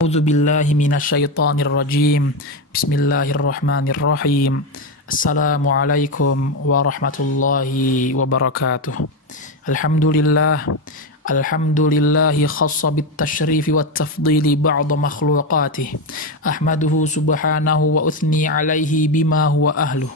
A'udzu billahi minasyaitonir rajim. Bismillahirrahmanirrahim. Assalamualaikum warahmatullahi wabarakatuh. Alhamdulillahi khassa bit tashrifi wat tafdili ba'da makhluqatih. Ahmaduhu subhanahu wa uthni alaihi bima huwa ahluh.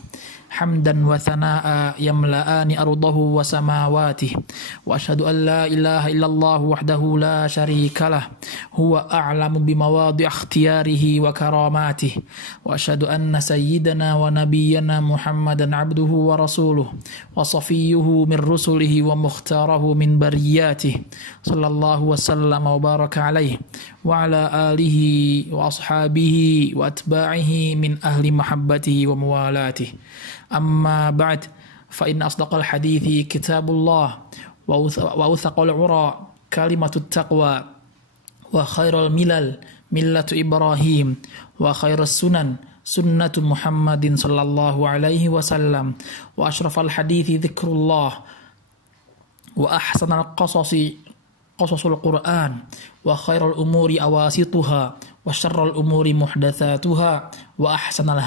Hamdan wa thanaa yamla'ani ardahu wa samawatih. Wa ashhadu an la ilaha illallah wahdahu la syarika lah. Huwa a'lamu bimawadi' ikhtiyarihi wa karamatih. Wa ashhadu anna sayyidana wa nabiyyana Muhammadan abduhu wa rasuluh. Wa safiyyuhu min rusulihi wa mukhtarahu min bariyatih. Sallallahu wa sallama wa baraka alaihi. Wa ala alihi wa ashabihi wa atba'ihi min ahli mahabbatihi wa muwalatih. Amma ba'd, fa inna asdaqal hadithi kitabullah wa uthaqal ura kalimatut taqwa wa khairal milal millatu Ibrahim wa khairas sunan sunnatu Muhammadin sallallahu alaihi wasallam wa ashrafal hadithi dzikrullah wa ahsanal qasasi qasasul Qur'an wa khairal umuri awasituha wa syarral umuri muhdatsatuha wa ahsanal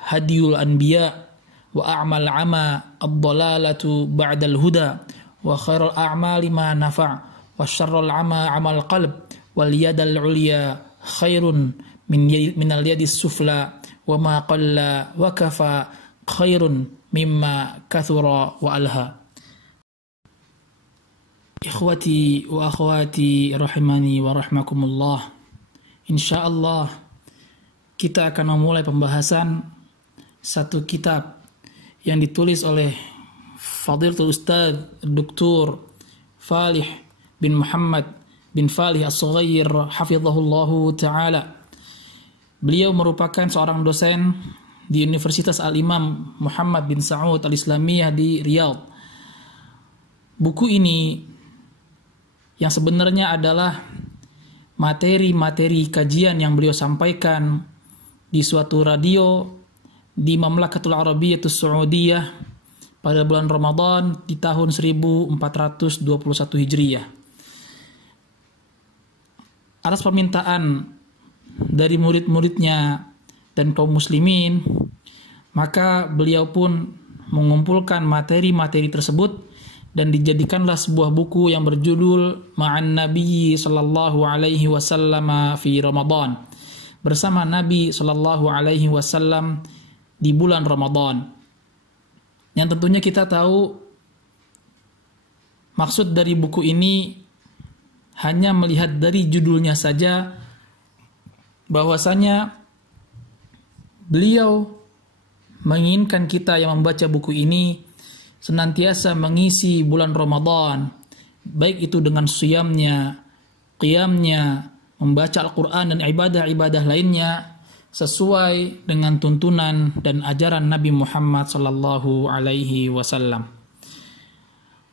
hadiyul anbiya wa a'mal ama ad-dalalatu ba'dal huda wa khairul a'mali ma nafa' wa syarrul ama amal qalb wal yadal ulya khairun min al yadis sufla wa ma qalla wa kafa khairun mimma kathura wa alha. Ikhwati wa akhwati rahimani wa rahmakumullah. Insyaallah kita akan memulai pembahasan satu kitab yang ditulis oleh Fadilatul Ustaz Dr. Falih bin Muhammad bin Falih As-Sughair hafizahullahu ta'ala. Beliau merupakan seorang dosen di Universitas Al-Imam Muhammad bin Saud Al-Islamiyah di Riyadh. Buku ini yang sebenarnya adalah materi-materi kajian yang beliau sampaikan di suatu radio di Mamlakatul Arabiyyatus Saudiyah pada bulan Ramadan di tahun 1421 Hijriah. Atas permintaan dari murid-muridnya dan kaum muslimin, maka beliau pun mengumpulkan materi-materi tersebut dan dijadikanlah sebuah buku yang berjudul Ma'an Nabi sallallahu alaihi wasallam fi Ramadan. Bersama Nabi sallallahu alaihi wasallam di bulan Ramadan. Yang tentunya kita tahu maksud dari buku ini hanya melihat dari judulnya saja bahwasanya beliau menginginkan kita yang membaca buku ini senantiasa mengisi bulan Ramadan, baik itu dengan siyamnya, qiyamnya, membaca Al-Quran dan ibadah-ibadah lainnya sesuai dengan tuntunan dan ajaran Nabi Muhammad sallallahu alaihi wasallam.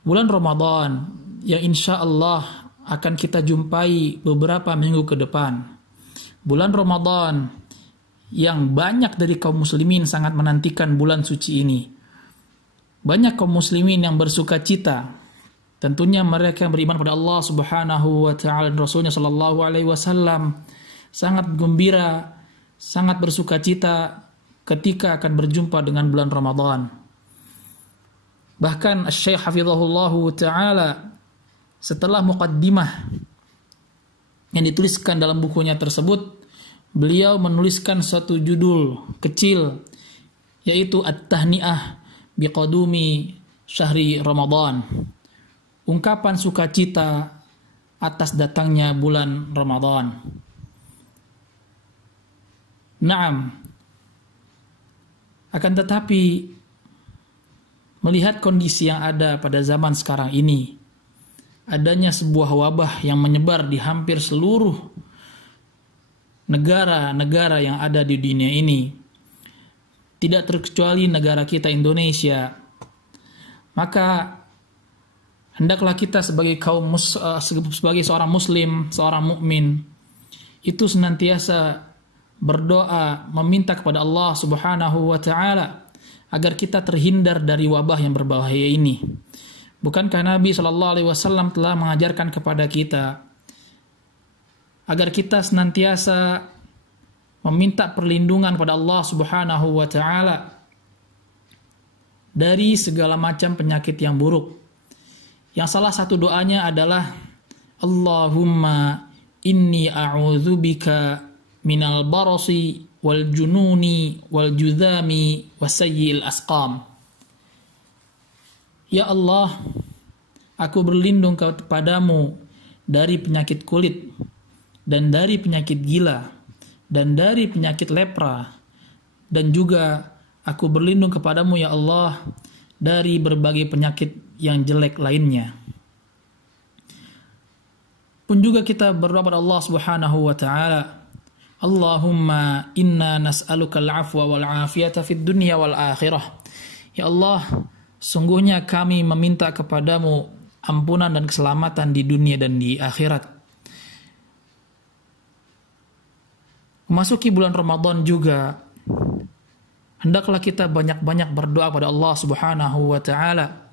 Bulan Ramadan yang insya Allah akan kita jumpai beberapa minggu ke depan. Bulan Ramadan yang banyak dari kaum muslimin sangat menantikan bulan suci ini. Banyak kaum muslimin yang bersuka cita. Tentunya mereka yang beriman pada Allah Subhanahu wa taala dan Rasulnya sallallahu alaihi wasallam sangat gembira, sangat bersuka cita ketika akan berjumpa dengan bulan Ramadan. Bahkan Syekh hafizahullahu ta'ala setelah muqaddimah yang dituliskan dalam bukunya tersebut, beliau menuliskan satu judul kecil yaitu At-Tahni'ah biqadumi syahri Ramadan. Ungkapan sukacita atas datangnya bulan Ramadan. Naam. Akan tetapi melihat kondisi yang ada pada zaman sekarang ini, adanya sebuah wabah yang menyebar di hampir seluruh negara-negara yang ada di dunia ini, tidak terkecuali negara kita Indonesia, maka hendaklah kita sebagai sebagai seorang muslim, seorang mukmin itu senantiasa berdoa meminta kepada Allah Subhanahu wa taala agar kita terhindar dari wabah yang berbahaya ini. Bukankah Nabi sallallahu alaihi wasallam telah mengajarkan kepada kita agar kita senantiasa meminta perlindungan pada Allah Subhanahu wa taala dari segala macam penyakit yang buruk. Yang salah satu doanya adalah Allahumma inni a'udzubika minal barasi wal jununi wal judhami wasayyi'il asqam. Ya Allah, aku berlindung kepadamu dari penyakit kulit dan dari penyakit gila dan dari penyakit lepra, dan juga aku berlindung kepadamu ya Allah dari berbagai penyakit yang jelek lainnya. Pun juga kita berdoa kepada Allah Subhanahu wa taala, Allahumma inna nas'aluka al-'afwa wal 'afiyata fid dunya wal akhirah. Ya Allah, sungguhnya kami meminta kepadamu ampunan dan keselamatan di dunia dan di akhirat. Memasuki bulan Ramadan juga, hendaklah kita banyak-banyak berdoa pada Allah Subhanahu wa taala.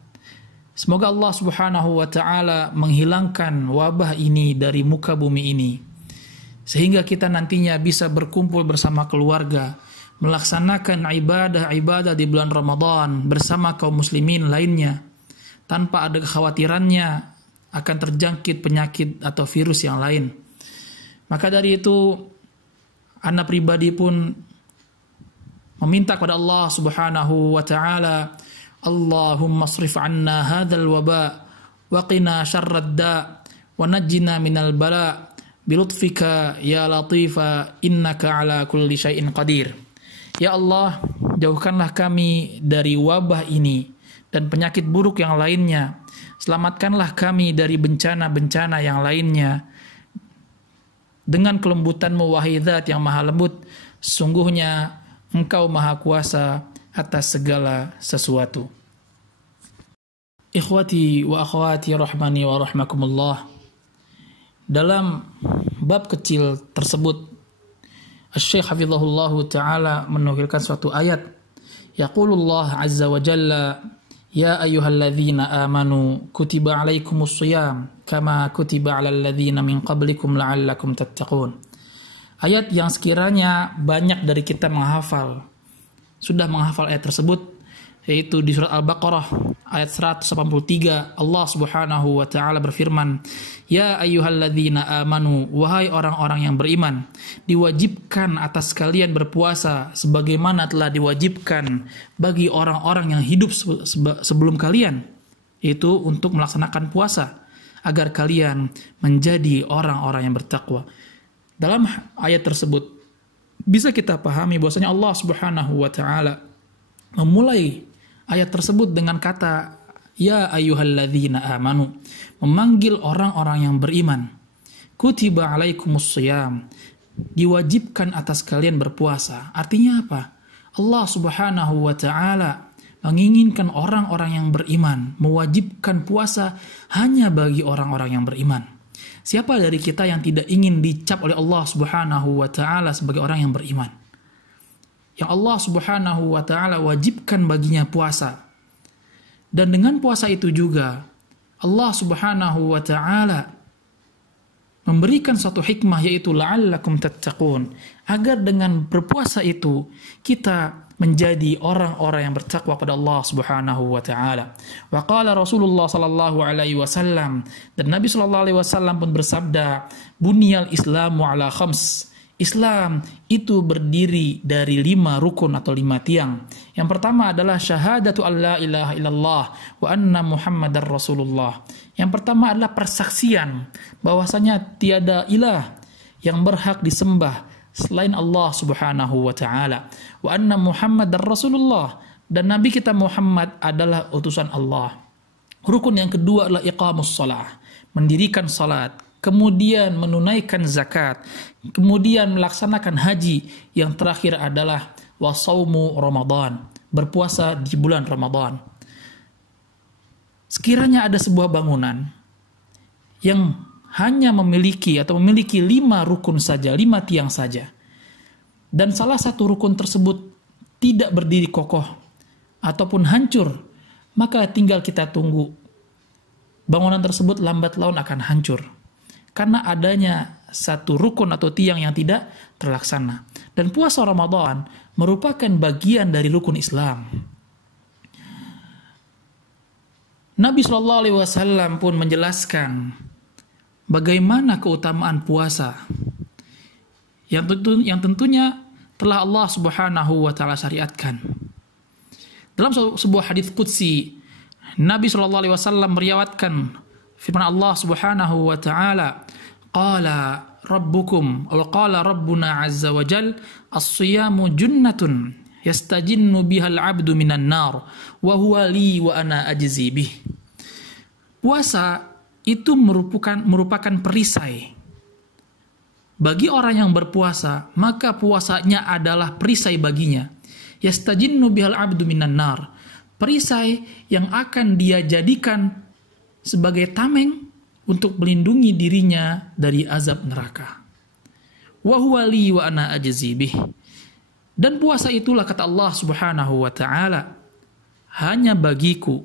Semoga Allah Subhanahu wa taala menghilangkan wabah ini dari muka bumi ini, sehingga kita nantinya bisa berkumpul bersama keluarga, melaksanakan ibadah-ibadah di bulan Ramadan bersama kaum muslimin lainnya, tanpa ada kekhawatirannya akan terjangkit penyakit atau virus yang lain. Maka dari itu, Ana pribadi pun meminta kepada Allah Subhanahu wa taala, Allahumma srif 'anna hadzal waba wa qina syarrad da wa najjina minal bala bi lutfika ya latifa innaka ala kulli syai'in qadir. Ya Allah, jauhkanlah kami dari wabah ini dan penyakit buruk yang lainnya. Selamatkanlah kami dari bencana-bencana yang lainnya. Dengan kelembutan-Mu wahai Zat yang maha lembut, sungguhnya Engkau maha kuasa atas segala sesuatu. Ikhwati wa akhwati rahmani wa rahmakumullah. Dalam bab kecil tersebut, Asy-Syaikh hafizahullahu ta'ala menukilkan suatu ayat. Yaqulullah azza wa jalla, Ya ayyuhalladzina amanu kutiba alaikumus shiyam kama kutiba alal ladzina min qablikum la'allakum tattaqun. Ayat yang sekiranya banyak dari kita sudah menghafal ayat tersebut, yaitu di surat Al-Baqarah ayat 183. Allah Subhanahu wa taala berfirman, Ya ayyuhalladzina amanu, wahai orang-orang yang beriman, diwajibkan atas kalian berpuasa sebagaimana telah diwajibkan bagi orang-orang yang hidup sebelum kalian, yaitu untuk melaksanakan puasa agar kalian menjadi orang-orang yang bertakwa. Dalam ayat tersebut bisa kita pahami bahwasanya Allah Subhanahu wa taala memulai ayat tersebut dengan kata Ya ayyuhalladzina amanu, memanggil orang-orang yang beriman. Kutiba alaikumus shiyam, diwajibkan atas kalian berpuasa. Artinya apa? Allah Subhanahu wa taala menginginkan orang-orang yang beriman, mewajibkan puasa hanya bagi orang-orang yang beriman. Siapa dari kita yang tidak ingin dicap oleh Allah Subhanahu wa taala sebagai orang yang beriman? Yang Allah Subhanahu wa taala wajibkan baginya puasa. Dan dengan puasa itu juga Allah Subhanahu wa taala memberikan suatu hikmah, yaitu la'allakum tattaqun, agar dengan berpuasa itu kita menjadi orang-orang yang bertakwa pada Allah Subhanahu wa taala. Wa qala Rasulullah sallallahu alaihi wasallam, dan Nabi sallallahu alaihi wasallam pun bersabda, Bunyal Islamu ala khams. Islam itu berdiri dari 5 rukun atau 5 tiang. Yang pertama adalah syahadatu alla ilaha illallah wa anna Muhammadar Rasulullah. Yang pertama adalah persaksian bahwasanya tiada ilah yang berhak disembah selain Allah Subhanahu wa taala. Wa anna Muhammadar Rasulullah, dan Nabi kita Muhammad adalah utusan Allah. Rukun yang kedua adalah iqamus shalah, mendirikan salat, kemudian menunaikan zakat, kemudian melaksanakan haji, yang terakhir adalah wasaumu Ramadan, berpuasa di bulan Ramadan. Sekiranya ada sebuah bangunan yang hanya memiliki 5 rukun saja, 5 tiang saja, dan salah satu rukun tersebut tidak berdiri kokoh ataupun hancur, maka tinggal kita tunggu bangunan tersebut lambat laun akan hancur. karena adanya satu rukun atau tiang yang tidak terlaksana. Dan puasa Ramadan merupakan bagian dari rukun Islam. Nabi SAW pun menjelaskan bagaimana keutamaan puasa yang tentunya telah Allah Subhanahu wa taala syariatkan. Dalam sebuah hadis qudsi, Nabi SAW meriwayatkan firman Allah Subhanahu wa taala, qala rabbukum aw qala rabbuna azza wa jal, as-siyamu junnatun yastajinnu bihal abdu minan nar wa huwa li wa ana ajzi bih. Puasa itu merupakan perisai. Bagi orang yang berpuasa, maka puasanya adalah perisai baginya. Yastajinnu bihal abdu minan nar. Perisai yang akan dia jadikan sebagai tameng untuk melindungi dirinya dari azab neraka. Wa huwa li wa ana ajzi bih. Dan puasa itulah, kata Allah Subhanahu wa taala, hanya bagiku.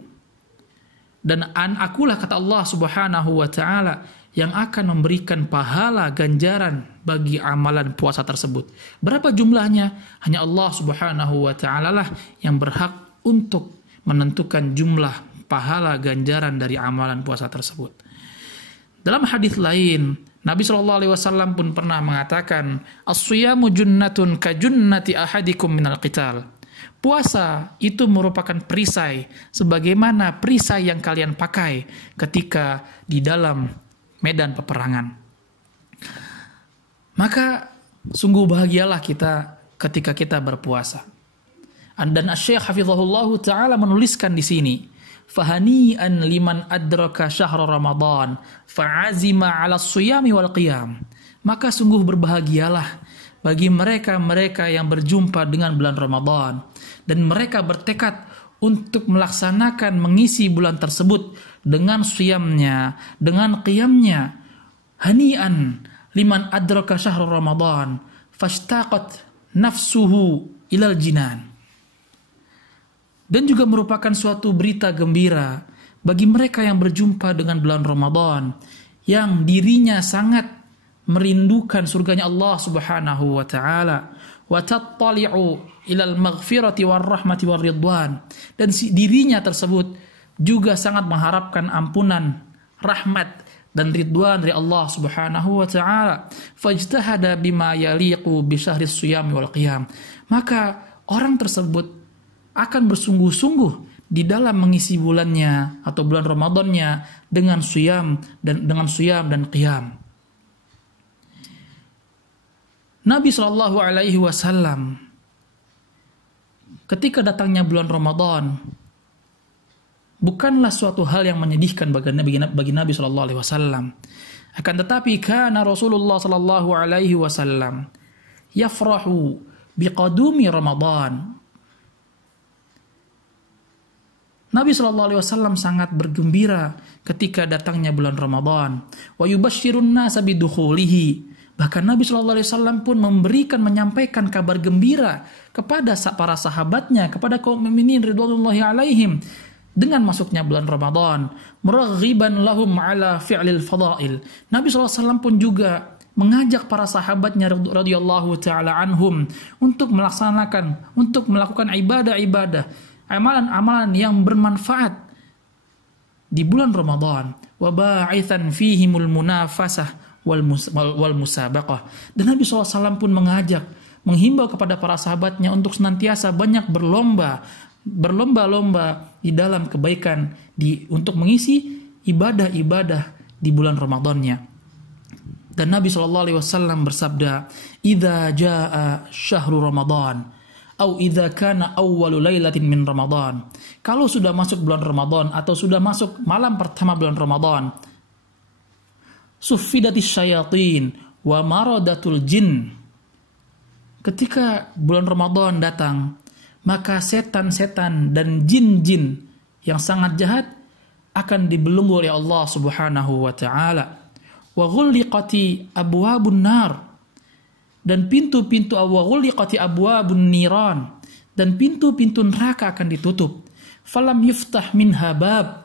Dan akulah, kata Allah Subhanahu wa taala, yang akan memberikan pahala ganjaran bagi amalan puasa tersebut. Berapa jumlahnya? Hanya Allah Subhanahu wa taala lah yang berhak untuk menentukan jumlah pahala ganjaran dari amalan puasa tersebut. Dalam hadis lain, Nabi SAW pun pernah mengatakan, as-siyamu junnatun ka junnati ahadikum minal qital. Puasa itu merupakan perisai, sebagaimana perisai yang kalian pakai ketika di dalam medan peperangan. Maka sungguh bahagialah kita ketika kita berpuasa. Dan Asy-Syaikh hafizahullahu taala menuliskan di sini, fahani'an liman adraka syahr Ramadan fa'azima 'ala as-siyami wal qiyam. Maka sungguh berbahagialah bagi mereka-mereka yang berjumpa dengan bulan Ramadan dan mereka bertekad untuk melaksanakan mengisi bulan tersebut dengan siyamnya, dengan qiyamnya. Hani'an liman adraka syahr Ramadan fashtaqat nafsuhu ilal jinan. Dan juga merupakan suatu berita gembira bagi mereka yang berjumpa dengan bulan Ramadan, yang dirinya sangat merindukan surganya Allah Subhanahu wa taala, wa tattali'u ilal maghfirati war rahmati war ridwan, dan dirinya tersebut juga sangat mengharapkan ampunan, rahmat dan ridwan dari Allah Subhanahu wa taala. Fajtahada bima yaliqu bi syahris siyam wal qiyam. Maka orang tersebut akan bersungguh-sungguh di dalam mengisi bulannya atau bulan Ramadannya dengan siyam dan qiyam. Nabi SAW ketika datangnya bulan Ramadan bukanlah suatu hal yang menyedihkan bagi Nabi SAW. Akan tetapi kana Rasulullah SAW yafrahu biqadumi Ramadan. Nabi SAW sangat bergembira ketika datangnya bulan Ramadan. Wa yubashshirun nasa bidukhulihi. Bahkan Nabi SAW pun menyampaikan kabar gembira kepada para sahabatnya, kepada kaum mukminin ridwanullahi alaihim, dengan masuknya bulan Ramadan. Muraghiban lahum ala fi'lil fadail. Nabi SAW pun juga mengajak para sahabatnya radhiyallahu ta'ala anhum untuk melakukan ibadah-ibadah, amalan-amalan yang bermanfaat di bulan Ramadan. Wa ba'ithan fihimul munafasah wal musabaqah. Dan Nabi SAW pun menghimbau kepada para sahabatnya untuk senantiasa banyak berlomba-lomba di dalam kebaikan, untuk mengisi ibadah-ibadah di bulan Ramadannya. Dan Nabi SAW bersabda, "Idza jaa syahru Ramadan, au idza kana awwalu lailatin min Ramadan." Kalau sudah masuk bulan Ramadan atau sudah masuk malam pertama bulan Ramadan, suffidatis syayatin wa maradatul jin. Ketika bulan Ramadan datang, maka setan-setan dan jin-jin yang sangat jahat akan dibelenggu oleh Allah Subhanahu wa taala. Wa ghulliqati abwabun nar. Dan pintu-pintu awwaghulliqati abwabun niran, dan pintu-pintu neraka akan ditutup. Falam yuftah minha bab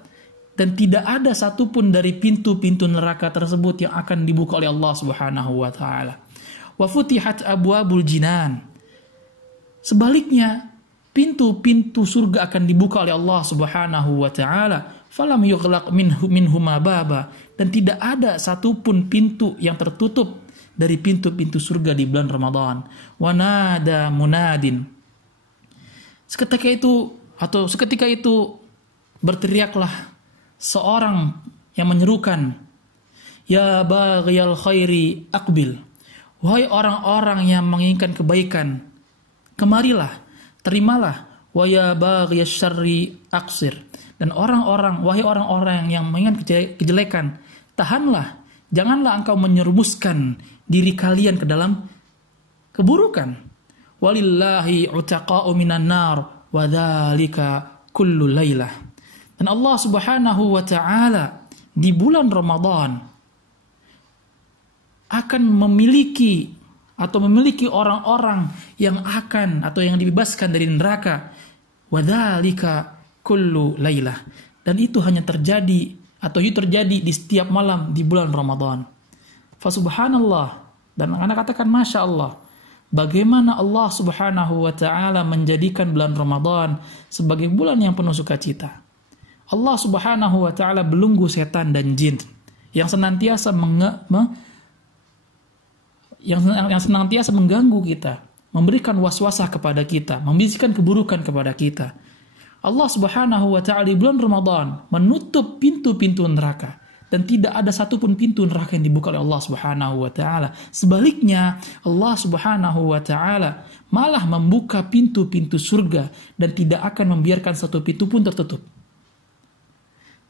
dan tidak ada satupun dari pintu-pintu neraka tersebut yang akan dibuka oleh Allah Subhanahu wa taala. Wa futihat abwabul jinan. Sebaliknya, pintu-pintu surga akan dibuka oleh Allah Subhanahu wa taala. Falam yughlaq minhuma baba, dan tidak ada satupun pintu yang tertutup dari pintu-pintu surga di bulan Ramadan. Wa nada munadin. Seketika itu berteriaklah seorang yang menyerukan, ya baghiyal khairi aqbil. Wahai orang-orang yang menginginkan kebaikan, kemarilah, terimalah. Wa ya baghiyasy syarri aqsir. Dan wahai orang-orang yang menginginkan kejelekan, tahanlah, janganlah engkau menyerumuskan diri kalian ke dalam keburukan. Walillahi utaqa'u minan nar wa dzalika kullu lailah. Dan Allah Subhanahu wa taala di bulan Ramadan akan memiliki orang-orang yang akan atau yang dibebaskan dari neraka. Wa dzalika kullu lailah. Dan itu hanya terjadi di setiap malam di bulan Ramadan. Fa subhanallah, dan anak katakan masya Allah, bagaimana Allah Subhanahu wa taala menjadikan bulan Ramadan sebagai bulan yang penuh sukacita. Allah Subhanahu wa taala belenggu setan dan jin yang senantiasa mengganggu kita, memberikan waswasah kepada kita, membisikkan keburukan kepada kita. Allah Subhanahu wa taala di bulan Ramadan menutup pintu-pintu neraka, dan tidak ada satupun pintu neraka yang dibuka oleh Allah Subhanahu wa taala. Sebaliknya, Allah Subhanahu wa taala malah membuka pintu-pintu surga dan tidak akan membiarkan satu pintu pun tertutup.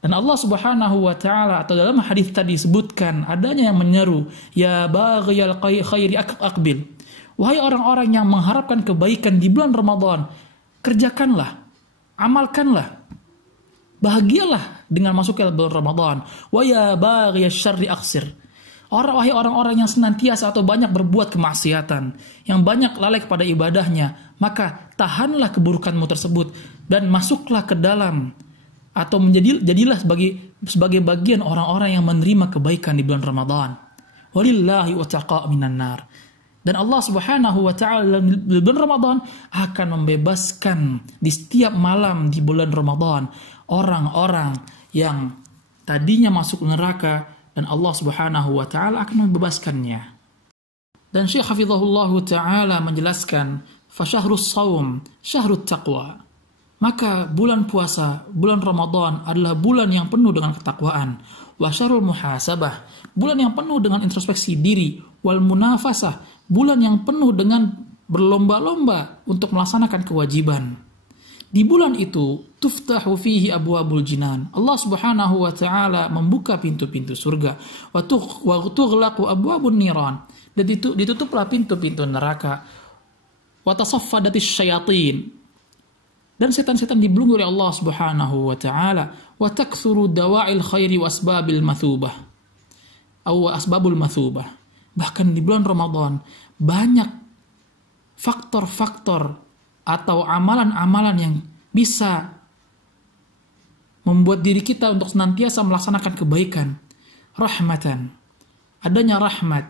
Dan Allah Subhanahu wa taala, atau dalam hadis tadi disebutkan adanya yang menyeru, ya baghiyal khairi aqbil. Wahai orang-orang yang mengharapkan kebaikan di bulan Ramadan, kerjakanlah, amalkanlah, bahagialah dengan masuknya bulan Ramadan. Wa ya baghiyasy syarri aqsir. Wahai orang-orang yang senantiasa atau banyak berbuat kemaksiatan, yang banyak lalai kepada ibadahnya, maka tahanlah keburukanmu tersebut dan masuklah ke dalam, atau jadilah sebagai bagian orang-orang yang menerima kebaikan di bulan Ramadan. Walillahi utaqa'u minan nar. Dan Allah Subhanahu wa taala di bulan Ramadan akan membebaskan di setiap malam di bulan Ramadan orang-orang yang tadinya masuk neraka, dan Allah Subhanahu wa taala akan membebaskannya. Dan Syekh Hafizahullah taala menjelaskan, fa syahrus shaum syahrut taqwa. Maka bulan puasa, bulan Ramadan adalah bulan yang penuh dengan ketakwaan. Wa syahrul muhasabah, bulan yang penuh dengan introspeksi diri. Wal munafasah, bulan yang penuh dengan berlomba-lomba untuk melaksanakan kewajiban. Di bulan itu tuftahu fihi abwabul jinan. Allah Subhanahu wa taala membuka pintu-pintu surga. Wa tughlaqu abwabun niran. Dan ditutuplah pintu-pintu neraka. Wa tasaffadatis syayatin. Dan setan-setan dibelenggu oleh Allah Subhanahu wa taala. Wa taktsuru dawa'il khairi wa asbabil mathubah. Atau asbabul mathubah. Bahkan di bulan Ramadan banyak faktor-faktor atau amalan-amalan yang bisa membuat diri kita untuk senantiasa melaksanakan kebaikan. Rahmatan, adanya rahmat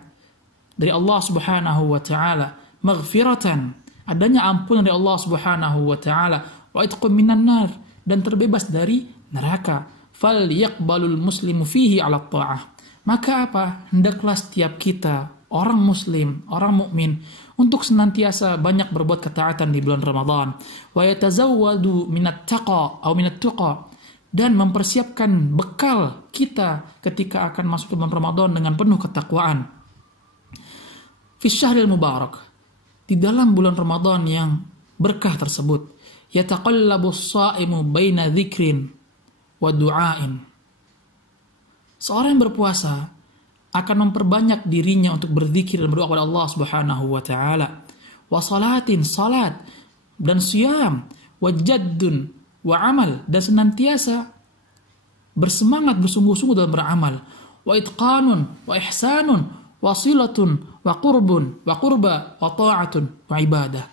dari Allah Subhanahu wa taala. Maghfiratan, adanya ampunan dari Allah Subhanahu wa taala. Wa itqum minan nar, dan terbebas dari neraka. Fal yaqbalul muslimu fihi 'ala ta'ah. Maka apa? Hendaklah setiap kita, orang muslim, orang mukmin, untuk senantiasa banyak berbuat ketaatan di bulan Ramadan. Wa yatazawwadu minat taqa atau minat tuqa, dan mempersiapkan bekal kita ketika akan masuk ke bulan Ramadan dengan penuh ketakwaan. Fi syahril mubarak, di dalam bulan Ramadan yang berkah tersebut, yataqallabu as-sha'imu baina dzikrin wa du'ain. Seorang yang berpuasa akan memperbanyak dirinya untuk berzikir dan berdoa kepada Allah Subhanahu wa taala. Wa salatin, salat, dan siyam, wa jaddun, wa amal, dan senantiasa bersemangat bersungguh-sungguh dalam beramal. Wa itqanun, wa ihsanun, wa silatun, wa qurbun, wa qurba, wa ta'atun, wa ibadah.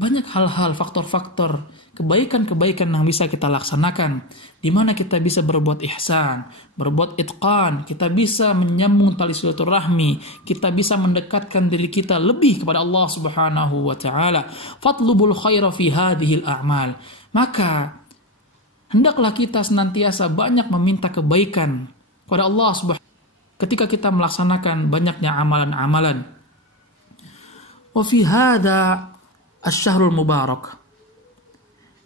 banyak hal-hal, faktor-faktor, kebaikan-kebaikan yang bisa kita laksanakan, di mana kita bisa berbuat ihsan, berbuat itqan, kita bisa menyambung tali silaturahmi, kita bisa mendekatkan diri kita lebih kepada Allah Subhanahu wa taala. Fatlubul khaira fi hadhil a'mal. Maka hendaklah kita senantiasa banyak meminta kebaikan kepada Allah Subhanahu ketika kita melaksanakan banyaknya amalan-amalan. Wa fi hadha asy-syahrul mubarak,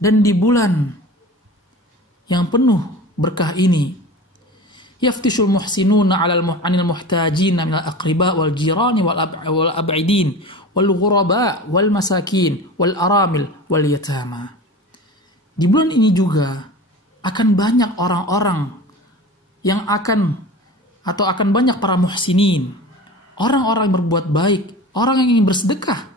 dan di bulan yang penuh berkah ini, yaftishul muhsinuna 'anil muhtajin minal aqriba wal jirani wal ab'idin wal ghuraba wal masakin wal aramil wal yatama. Di bulan ini juga akan banyak orang-orang yang akan banyak para muhsinin, orang-orang yang berbuat baik, orang yang ingin bersedekah,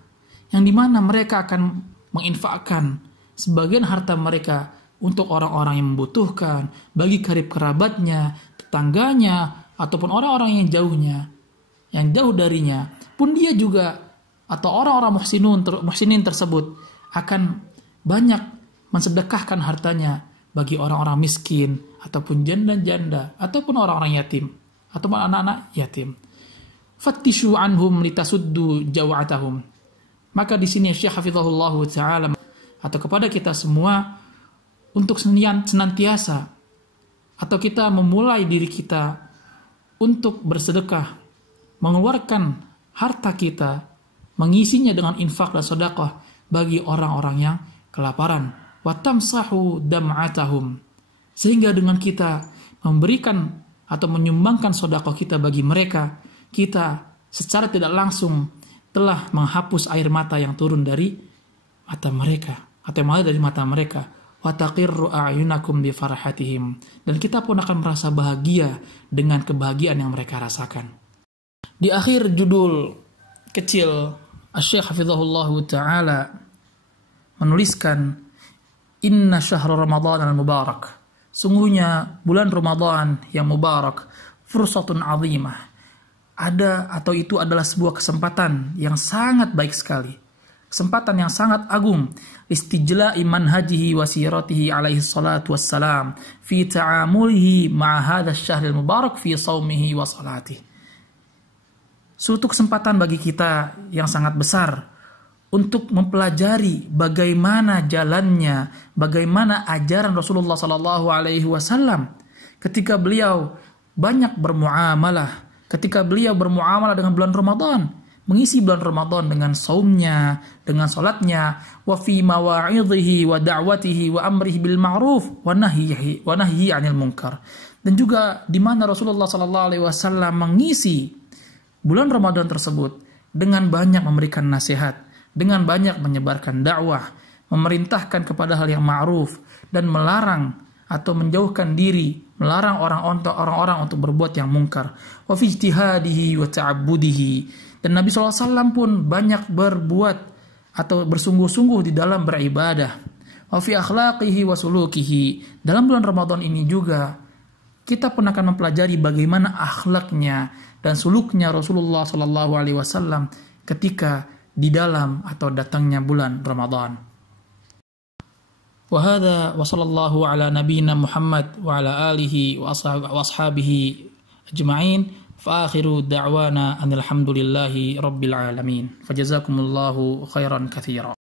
yang dimana mereka akan menginfakkan sebagian harta mereka untuk orang-orang yang membutuhkan, bagi karib kerabatnya, tetangganya, ataupun orang-orang yang jauh darinya. Pun dia juga, atau orang-orang muhsinin tersebut akan banyak mensedekahkan hartanya bagi orang-orang miskin, ataupun janda-janda, ataupun orang-orang yatim, ataupun anak-anak yatim. Fattishu anhum litasuddu jaw'atahum. Maka di sini Syekh Hafizahullah Ta'ala atau kepada kita semua untuk senantiasa atau kita memulai diri kita untuk bersedekah, mengeluarkan harta kita, mengisinya dengan infak dan sedekah bagi orang-orang yang kelaparan. Wa tamsahu dam'atahum. Sehingga dengan kita memberikan atau menyumbangkan sedekah kita bagi mereka, kita secara tidak langsung telah menghapus air mata yang turun dari mata mereka, atau malah dari mata mereka. Wa taqirru a'yunakum bi farhatihim, dan kita pun akan merasa bahagia dengan kebahagiaan yang mereka rasakan. Di akhir judul kecil, Asy-Syaikh Hafizahullah Ta'ala menuliskan, Inna syahra Ramadan al-mubarak, sungguhnya bulan Ramadan yang mubarak, fursatun azimah, ada atau itu adalah sebuah kesempatan yang sangat baik sekali, kesempatan yang sangat agung, istijla'i manhajihi wa siratihi alaihi salatu wassalam fi ta'amulihi ma'a hadha syahril mubarak fi saumihi wa salatihi. Suatu kesempatan bagi kita yang sangat besar untuk mempelajari bagaimana jalannya, bagaimana ajaran Rasulullah sallallahu alaihi wasallam ketika beliau banyak bermuamalah, ketika beliau bermuamalah dengan bulan Ramadan, mengisi bulan Ramadan dengan saumnya, dengan salatnya, wa fi mawa'idhihi wa da'watihi wa amrihi bil ma'ruf wa nahyihi 'anil munkar. Dan juga di mana Rasulullah sallallahu alaihi wasallam mengisi bulan Ramadan tersebut dengan banyak memberikan nasihat, dengan banyak menyebarkan dakwah, memerintahkan kepada hal yang ma'ruf dan melarang atau menjauhkan diri, melarang orang-orang untuk berbuat yang mungkar. Wa fi ijtihadihi wa ta'abbudihi. Dan Nabi SAW pun banyak berbuat atau bersungguh-sungguh di dalam beribadah. Wa fi akhlaqihi wa sulukihi. Dalam bulan Ramadan ini juga kita pun akan mempelajari bagaimana akhlaknya dan suluknya Rasulullah SAW ketika di dalam atau datangnya bulan Ramadan. وهذا وصلى الله على نبينا محمد وعلى آله وأصحابه أجمعين فآخر دعوانا أن الحمد لله رب العالمين فجزاكم الله خيرا كثيرا.